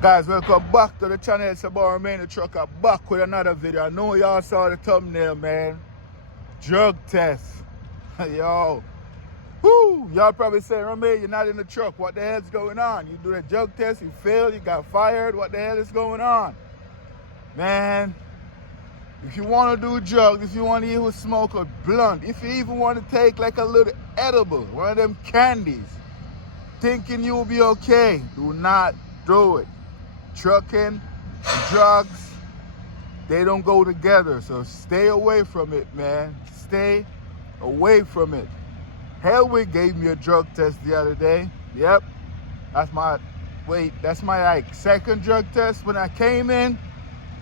Guys, welcome back to the channel. It's about Remain the Trucker back with another video. I know y'all saw the thumbnail, man. Drug test. Yo. Whoo! Y'all probably saying, Remain, you're not in the truck. What the hell's going on? You do the drug test, you failed, you got fired. What the hell is going on? Man, if you want to do drugs, if you want to even smoke a blunt, if you even want to take like a little edible, one of them candies, thinking you will be okay, do not do it. Trucking and drugs, they don't go together, so stay away from it, man. Stay away from it. Helwig gave me a drug test the other day. Yep, that's my like second drug test. When I came in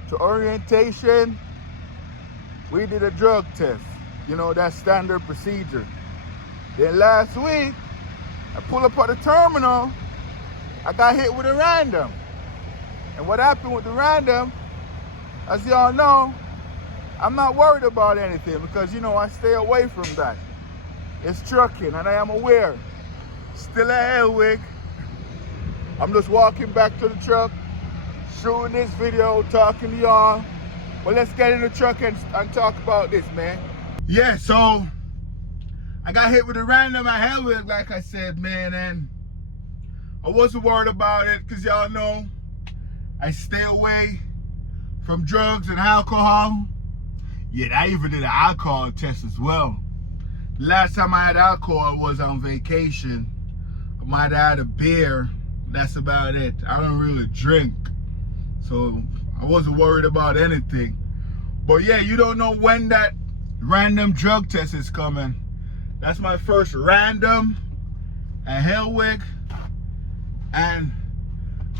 to orientation, we did a drug test. You know, that's standard procedure. Then last week, I pulled up at the terminal, I got hit with a random. And what happened with the random, as y'all know, I'm not worried about anything because, you know, I stay away from that. It's trucking and I am aware. Still at Helwig. I'm just walking back to the truck, shooting this video, talking to y'all. But let's get in the truck and talk about this, man. Yeah, so I got hit with a random at Helwig, like I said, man, and I wasn't worried about it because y'all know I stay away from drugs and alcohol. Yeah, I even did an alcohol test as well. The last time I had alcohol was on vacation. I might have had a beer. That's about it. I don't really drink. So I wasn't worried about anything. But yeah, you don't know when that random drug test is coming. That's my first random at Helwig. And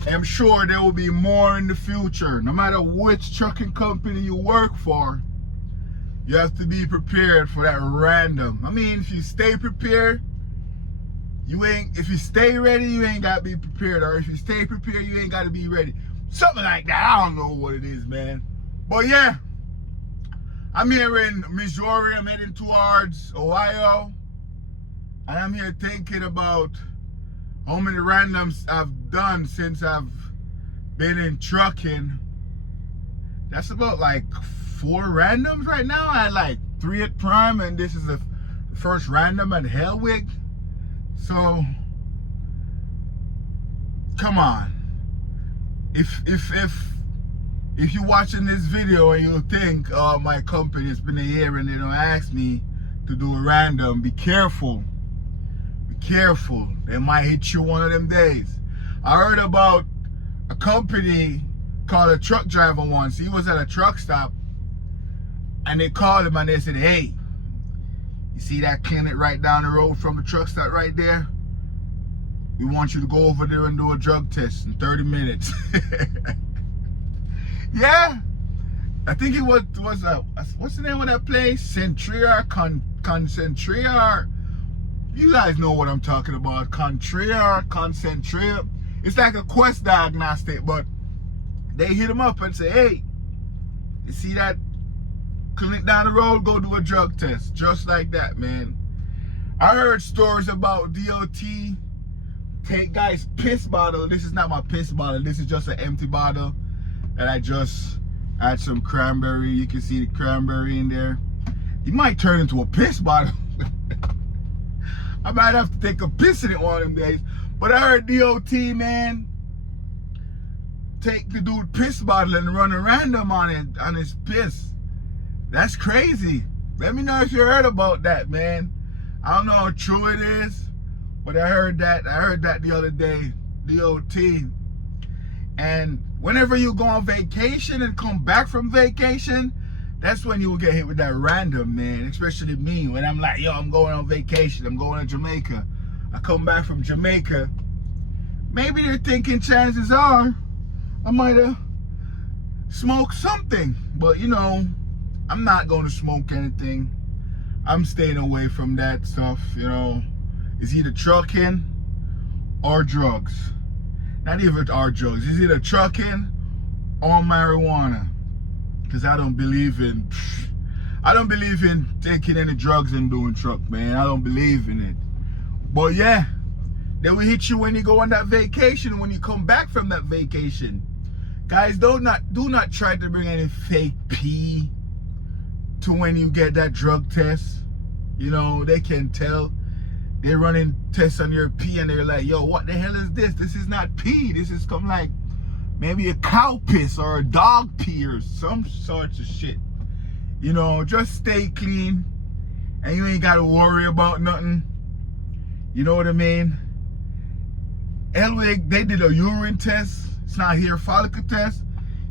I'm sure there will be more in the future. No matter which trucking company you work for, you have to be prepared for that random. I mean, if you stay prepared, if you stay ready, you ain't gotta be prepared. Or if you stay prepared, you ain't gotta be ready. Something like that. I don't know what it is, man. But yeah, I'm here in Missouri. I'm heading towards Ohio. And I'm here thinking about how many randoms I've done since I've been in trucking. That's about like 4 randoms right now. I had like 3 at Prime, and this is the first random at Helwig. So, come on. If you're watching this video and you think, oh, my company has been here and they don't ask me to do a random, be careful. Careful, they might hit you one of them days. I heard about a company called a truck driver once. He was at a truck stop and they called him and they said, hey, you see that clinic right down the road from the truck stop right there? We want you to go over there and do a drug test in 30 minutes. Yeah, I think it was what's the name of that place? Centria, Concentria. You guys know what I'm talking about. Concentria. It's like a Quest diagnostic, but they hit him up and say, hey, you see that clinic down the road? Go do a drug test. Just like that, man. I heard stories about DOT take guys' piss bottle. This is not my piss bottle. This is just an empty bottle. And I just add some cranberry. You can see the cranberry in there. You might turn into a piss bottle. I might have to take a piss in it one of them days. But I heard DOT, man, take the dude piss bottle and run a random on it, on his piss. That's crazy. Let me know if you heard about that, man. I don't know how true it is, but I heard that the other day, DOT. And whenever you go on vacation and come back from vacation, that's when you will get hit with that random, man. Especially me, when I'm like, yo, I'm going on vacation. I'm going to Jamaica. I come back from Jamaica. Maybe they're thinking chances are I might have smoked something. But, you know, I'm not going to smoke anything. I'm staying away from that stuff, you know. It's either trucking or drugs. Not even our drugs. It's either trucking or marijuana. Because I don't believe in taking any drugs and doing truck, man. I don't believe in it. But yeah, They will hit you when you go on that vacation, when you come back from that vacation. Guys, do not try to bring any fake pee to when you get that drug test. You know, they can tell. They're running tests on your pee and they're like, yo, what the hell is this? This is not pee. This is come like maybe a cow piss or a dog pee or some sorts of shit. You know, just stay clean and you ain't got to worry about nothing. You know what I mean? Helwig, they did a urine test. It's not hair follicle test.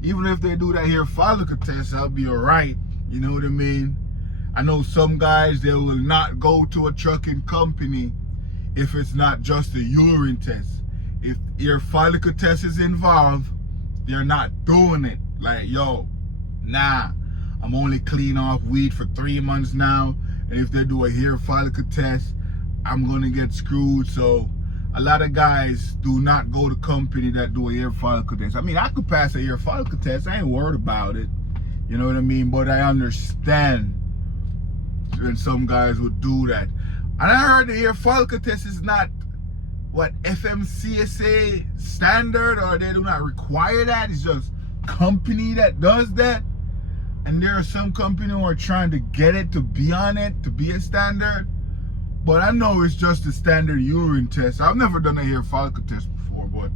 Even if they do that hair follicle test, I'll be all right. You know what I mean? I know some guys, they will not go to a trucking company if it's not just a urine test. If your follicle test is involved, they're not doing it. Like, yo, nah, I'm only clean off weed for 3 months now. And if they do a hair follicle test, I'm gonna get screwed. So a lot of guys do not go to company that do a hair follicle test. I mean, I could pass a hair follicle test. I ain't worried about it. You know what I mean? But I understand when some guys would do that. And I heard the hair follicle test is not what FMCSA standard, or they do not require that. It's just company that does that. And there are some companies who are trying to get it to be on it, to be a standard. But I know it's just a standard urine test. I've never done a hair follicle test before, but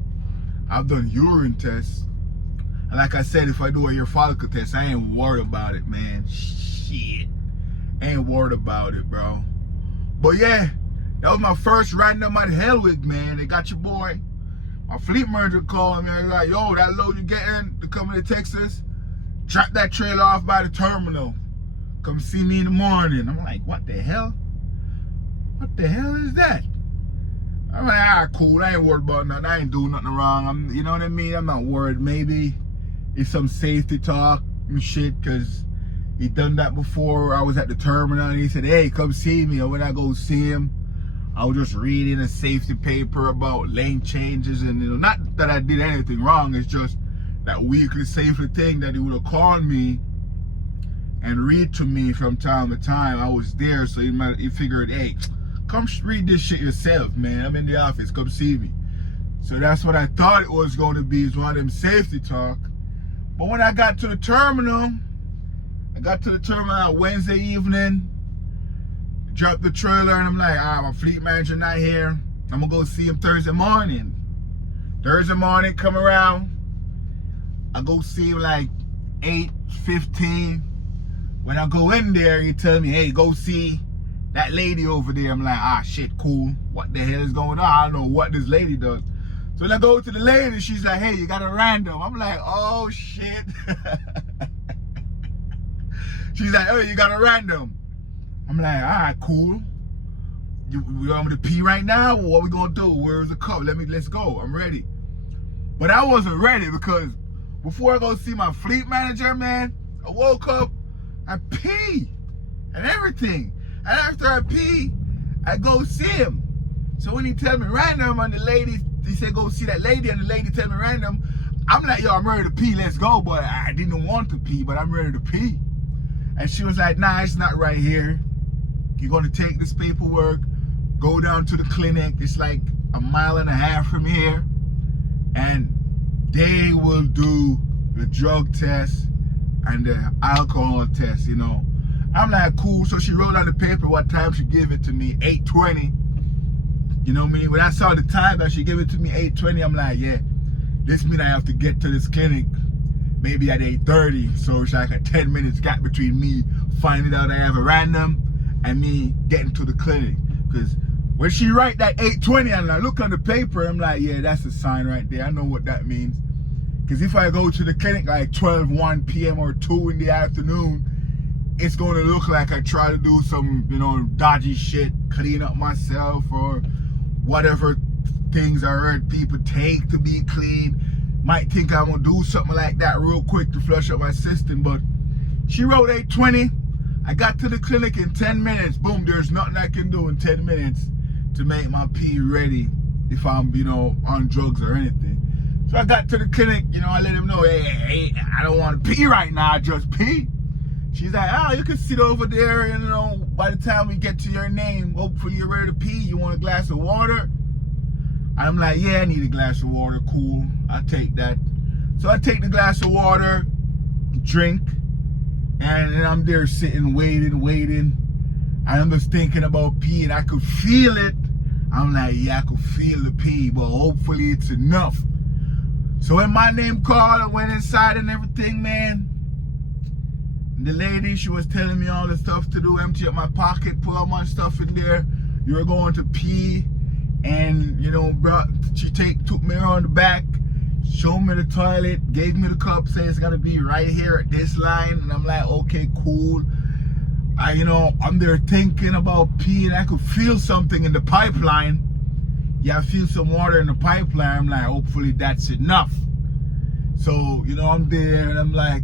I've done urine tests. And like I said, if I do a hair follicle test, I ain't worried about it, man. Shit. Ain't worried about it, bro. But yeah, that was my first random at Helwig, man. They got your boy. My fleet manager called me. I was like, yo, that load you getting to come to Texas, drop that trailer off by the terminal. Come see me in the morning. I'm like, what the hell? What the hell is that? I'm like, all right, cool. I ain't worried about nothing. I ain't doing nothing wrong. You know what I mean? I'm not worried. Maybe it's some safety talk and shit, because he done that before. I was at the terminal and he said, hey, come see me. And when I go see him, I was just reading a safety paper about lane changes. And, you know, not that I did anything wrong. It's just that weekly safety thing that he would have called me and read to me from time to time. I was there, so he figured, hey, come read this shit yourself, man. I'm in the office. Come see me. So that's what I thought it was going to be, is one of them safety talk. But when I got to the terminal, Wednesday evening, dropped the trailer, and I'm like, my fleet manager not here. I'm going to go see him Thursday morning. Thursday morning, come around. I go see him like 8:15. When I go in there, he tell me, hey, go see that lady over there. I'm like, shit, cool. What the hell is going on? I don't know what this lady does. So when I go to the lady, she's like, hey, you got a random. I'm like, oh, shit. She's like, oh, you got a random. I'm like, all right, cool. You want me to pee right now? Well, what we gonna do? Where's the cup? Let's go. I'm ready. But I wasn't ready, because before I go see my fleet manager, man, I woke up, I pee and everything. And after I pee, I go see him. So when he tell me random, and the lady, he said go see that lady, and the lady tell me random, I'm like, yo, I'm ready to pee, let's go. But I didn't want to pee, but I'm ready to pee. And she was like, nah, it's not right here. You're gonna take this paperwork, go down to the clinic. It's like 1.5 miles from here. And they will do the drug test and the alcohol test, you know. I'm like, cool. So she wrote on the paper what time she gave it to me, 8:20. You know what I mean? When I saw the time that she gave it to me, 8:20, I'm like, yeah, this means I have to get to this clinic maybe at 8:30. So it's like a 10 minutes gap between me finding out I have a random and me getting to the clinic. Because when she write that 8:20 and I look on the paper, I'm like, yeah, that's a sign right there. I know what that means. Because if I go to the clinic like 1 p.m. or 2 in the afternoon, it's going to look like I try to do some, you know, dodgy shit, clean up myself, or whatever things I heard people take to be clean. Might think I'm going to do something like that real quick to flush up my system. But she wrote 8:20. I got to the clinic in 10 minutes. Boom, there's nothing I can do in 10 minutes to make my pee ready if I'm, you know, on drugs or anything. So I got to the clinic, you know, I let him know, hey, I don't want to pee right now, I just pee. She's like, you can sit over there, and, you know, by the time we get to your name, hopefully you're ready to pee. You want a glass of water? I'm like, yeah, I need a glass of water. Cool, I take that. So I take the glass of water, drink, and then I'm there sitting, waiting. I'm just thinking about pee, and I could feel it. I'm like, yeah, I could feel the pee, but hopefully it's enough. So when my name called, I went inside and everything, man. The lady, she was telling me all the stuff to do, empty up my pocket, put all my stuff in there. You were going to pee, and you know, bro, she took me around the back, showed me the toilet, gave me the cup, said it's gotta be right here at this line, and I'm like, okay, cool. I'm there thinking about peeing. I could feel something in the pipeline. Yeah, I feel some water in the pipeline. I'm like, hopefully that's enough. So, I'm there and I'm like,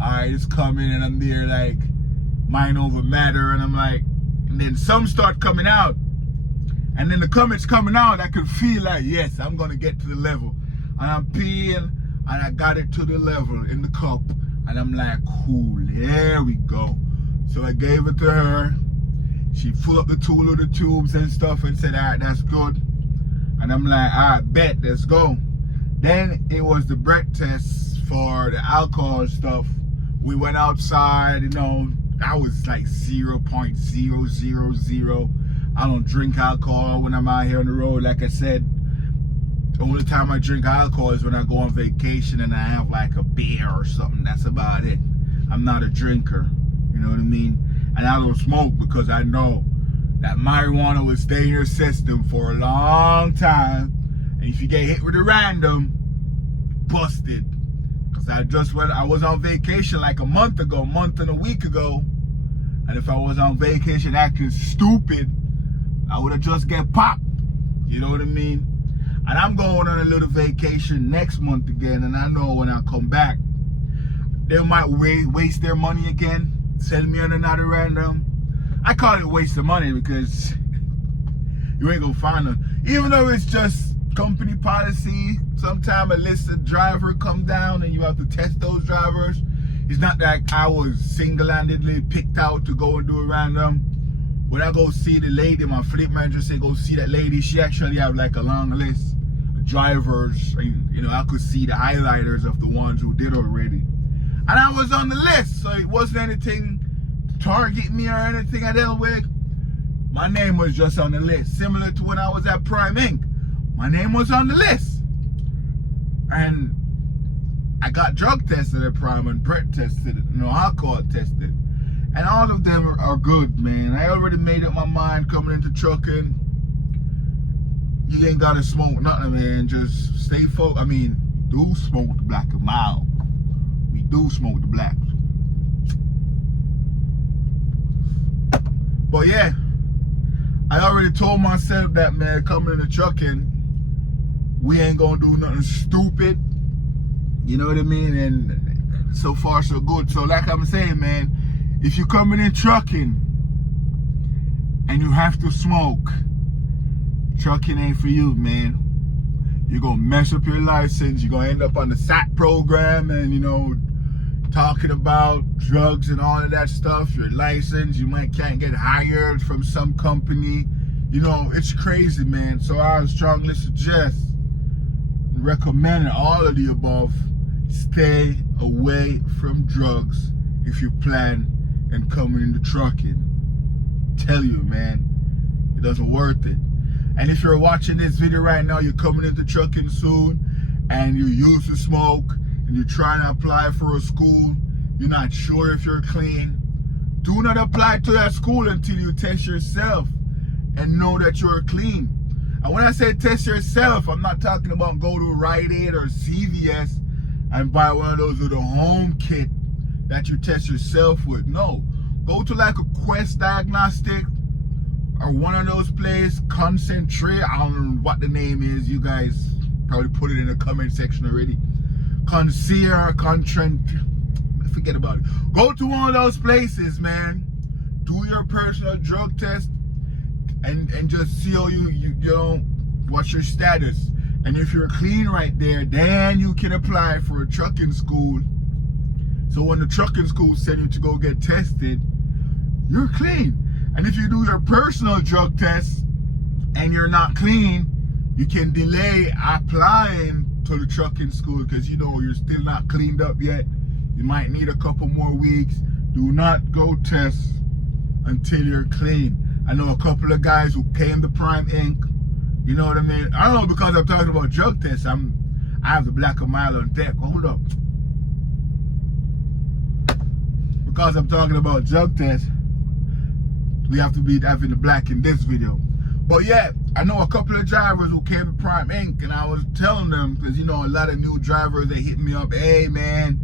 all right, it's coming, and I'm there like, mind over matter, and I'm like, and then some start coming out, and then the comments coming out, I could feel like, yes, I'm gonna get to the level, and I'm peeing, and I got it to the level in the cup, and I'm like, cool, there we go. So I gave it to her. She filled up the 2 little tubes and stuff and said, all right, that's good. And I'm like, all right, bet, let's go. Then it was the breath test for the alcohol stuff. We went outside, I was like 0.000. I don't drink alcohol when I'm out here on the road. Like I said, the only time I drink alcohol is when I go on vacation and I have like a beer or something. That's about it. I'm not a drinker, you know what I mean? And I don't smoke because I know that marijuana will stay in your system for a long time. And if you get hit with a random, busted. Because I was on vacation like a month and a week ago. And if I was on vacation acting stupid, I would have just get popped. You know what I mean? And I'm going on a little vacation next month again. And I know when I come back, they might waste their money again. Sell me on another random. I call it waste of money because you ain't gonna find them. Even though it's just company policy, sometimes a list of driver come down and you have to test those drivers. It's not like I was single-handedly picked out to go and do a random. When I go see the lady, my fleet manager said go see that lady, she actually have like a long list of drivers. I could see the highlighters of the ones who did already. And I was on the list, so it wasn't anything to target me or anything at Helwig. My name was just on the list. Similar to when I was at Prime Inc. My name was on the list. And I got drug tested at Prime and breath tested, alcohol tested. And all of them are good, man. I already made up my mind coming into trucking. You ain't gotta smoke nothing, man. Just stay focused. Do smoke the black and mild. We do smoke the black. But yeah, I already told myself that, man, coming into trucking, we ain't gonna do nothing stupid. You know what I mean? And so far so good. So like I'm saying, man, if you're coming in trucking and you have to smoke, trucking ain't for you, man. You're gonna mess up your license. You're gonna end up on the SAT program and talking about drugs and all of that stuff. Your license, you can't get hired from some company. It's crazy, man. So I would strongly suggest, recommend all of the above. Stay away from drugs if you plan and coming into trucking. Tell you, man, it doesn't worth it. And if you're watching this video right now, you're coming into trucking soon, and you used to smoke, and you're trying to apply for a school, you're not sure if you're clean, do not apply to that school until you test yourself and know that you're clean. And when I say test yourself, I'm not talking about go to Rite Aid or CVS and buy one of those little home kit that you test yourself with. No, go to like a Quest Diagnostic or one of those places, Concentrate, I don't know what the name is, you guys probably put it in the comment section already. Forget about it. Go to one of those places, man. Do your personal drug test and just see how what's your status. And if you're clean right there, then you can apply for a trucking school. So when the trucking school send you to go get tested, you're clean. And if you do your personal drug test and you're not clean, you can delay applying to the trucking school because you know you're still not cleaned up yet. You might need a couple more weeks. Do not go test until you're clean. I know a couple of guys who came to Prime Inc. You know what I mean? I don't know, because I'm talking about drug tests. I have the black a mile on deck. Hold up. Because I'm talking about drug tests, we have to be having the black in this video. But yeah, I know a couple of drivers who came to Prime Inc. and I was telling them, because you know a lot of new drivers, they hit me up, hey man,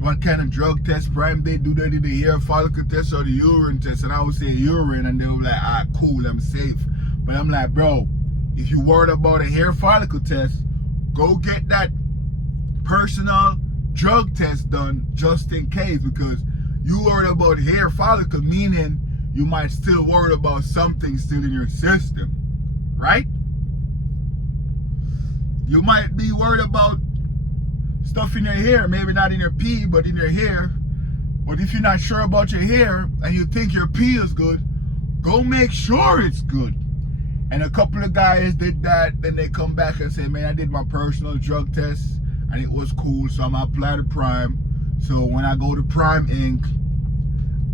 what kind of drug test Prime they do? They did the hair follicle test or the urine test? And I would say urine, and they were like, ah, cool, I'm safe. But I'm like, bro, if you worried about a hair follicle test, go get that personal drug test done just in case, because you worried about hair follicle, meaning you might still worry about something still in your system, right? You might be worried about stuff in your hair, maybe not in your pee, but in your hair. But if you're not sure about your hair and you think your pee is good, go make sure it's good. And a couple of guys did that, then they come back and say, man, I did my personal drug test and it was cool, so I'm gonna apply to Prime. So when I go to Prime Inc.,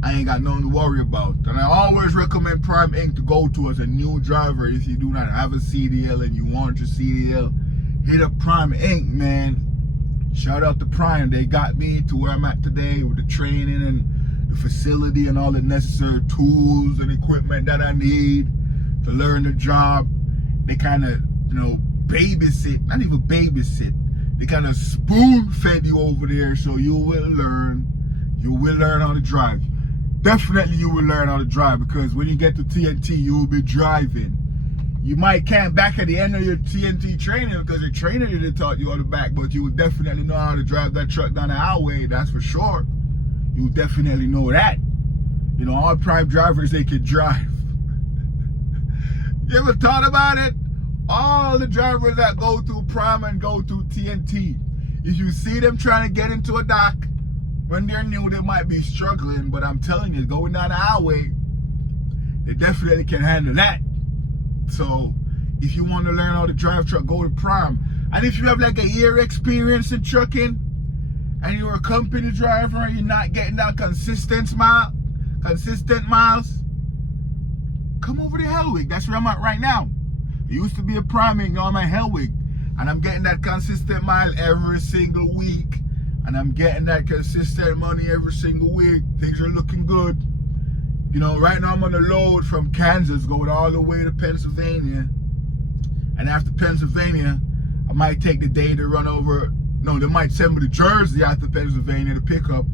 I ain't got nothing to worry about. And I always recommend Prime Inc. to go to as a new driver. If you do not have a CDL and you want your CDL, hit up Prime Inc., man. Shout out to Prime. They got me to where I'm at today with the training and the facility and all the necessary tools and equipment that I need to learn the job. They kind of, you know, babysit, not even babysit. They kind of spoon fed you over there, so you will learn how to drive. Definitely you will learn how to drive, because when you get to TNT, you will be driving. You might camp back at the end of your TNT training because your trainer didn't taught you on the back, but you will definitely know how to drive that truck down the highway, that's for sure. You will definitely know that. You know, all Prime drivers, they can drive. You ever thought about it? All the drivers that go through Prime and go through TNT, if you see them trying to get into a dock, when they're new, they might be struggling, but I'm telling you, going down the highway, they definitely can handle that. So, if you want to learn how to drive truck, go to Prime. And if you have like a year experience in trucking, and you're a company driver and you're not getting that consistent miles, come over to Helwig. That's where I'm at right now. I used to be a Prime Inc., now I'm at Helwig. And I'm getting that consistent mile every single week. And I'm getting that consistent money every single week. Things are looking good. You know, right now I'm on a load from Kansas going all the way to Pennsylvania. And after Pennsylvania, I might take the day to run over. No, they might send me to Jersey after Pennsylvania to pick up.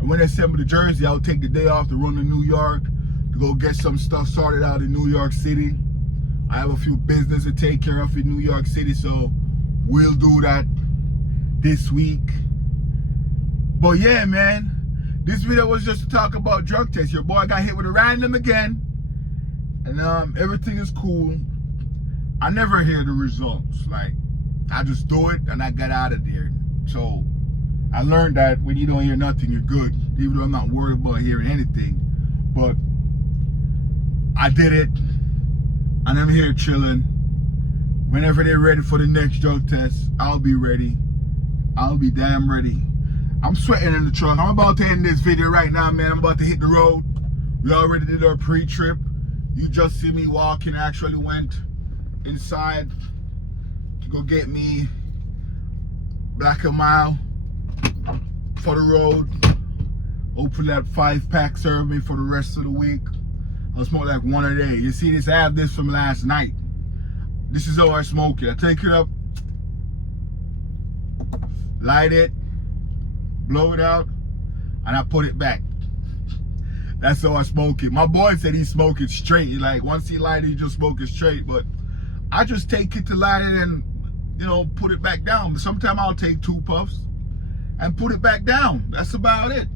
And when they send me to Jersey, I'll take the day off to run to New York to go get some stuff sorted out in New York City. I have a few business to take care of in New York City, so we'll do that this week. But yeah, man, this video was just to talk about drug tests. Your boy got hit with a random again, and everything is cool. I never hear the results. Like, I just do it and I get out of there. So I learned that when you don't hear nothing, you're good. Even though I'm not worried about hearing anything, but I did it, and I'm here chilling. Whenever they're ready for the next drug test, I'll be ready. I'll be damn ready. I'm sweating in the truck. I'm about to end this video right now, man. I'm about to hit the road. We already did our pre-trip. You just see me walking. I actually went inside to go get me black a mile for the road. Hopefully that 5-pack serve me for the rest of the week. I'll smoke like one a day. You see this? I have this from last night. This is how I smoke it. I take it up, light it, blow it out, and I put it back. That's how I smoke it. My boy said he smoke it straight. Like, once he light it, he just smoke it straight. But I just take it to light it and, you know, put it back down. Sometimes I'll take 2 puffs and put it back down. That's about it.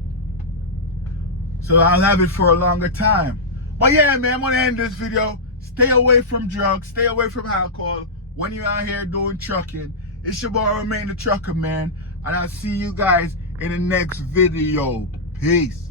So I'll have it for a longer time. But yeah, man, I'm gonna end this video. Stay away from drugs, stay away from alcohol when you're out here doing trucking. It's your boy, Remain the Trucker, man. And I'll see you guys in the next video. Peace.